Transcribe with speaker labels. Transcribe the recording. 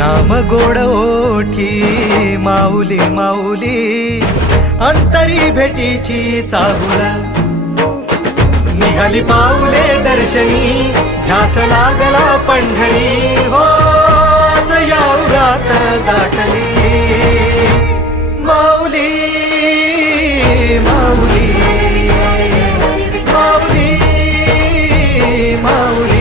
Speaker 1: नाम गोड ओठी माऊली माऊली
Speaker 2: अंतरी भेटीची चाहूल निघाली पाऊले दर्शनी ध्यास लागला पंढरी हो रात गाठली माऊली माऊली माऊली माऊली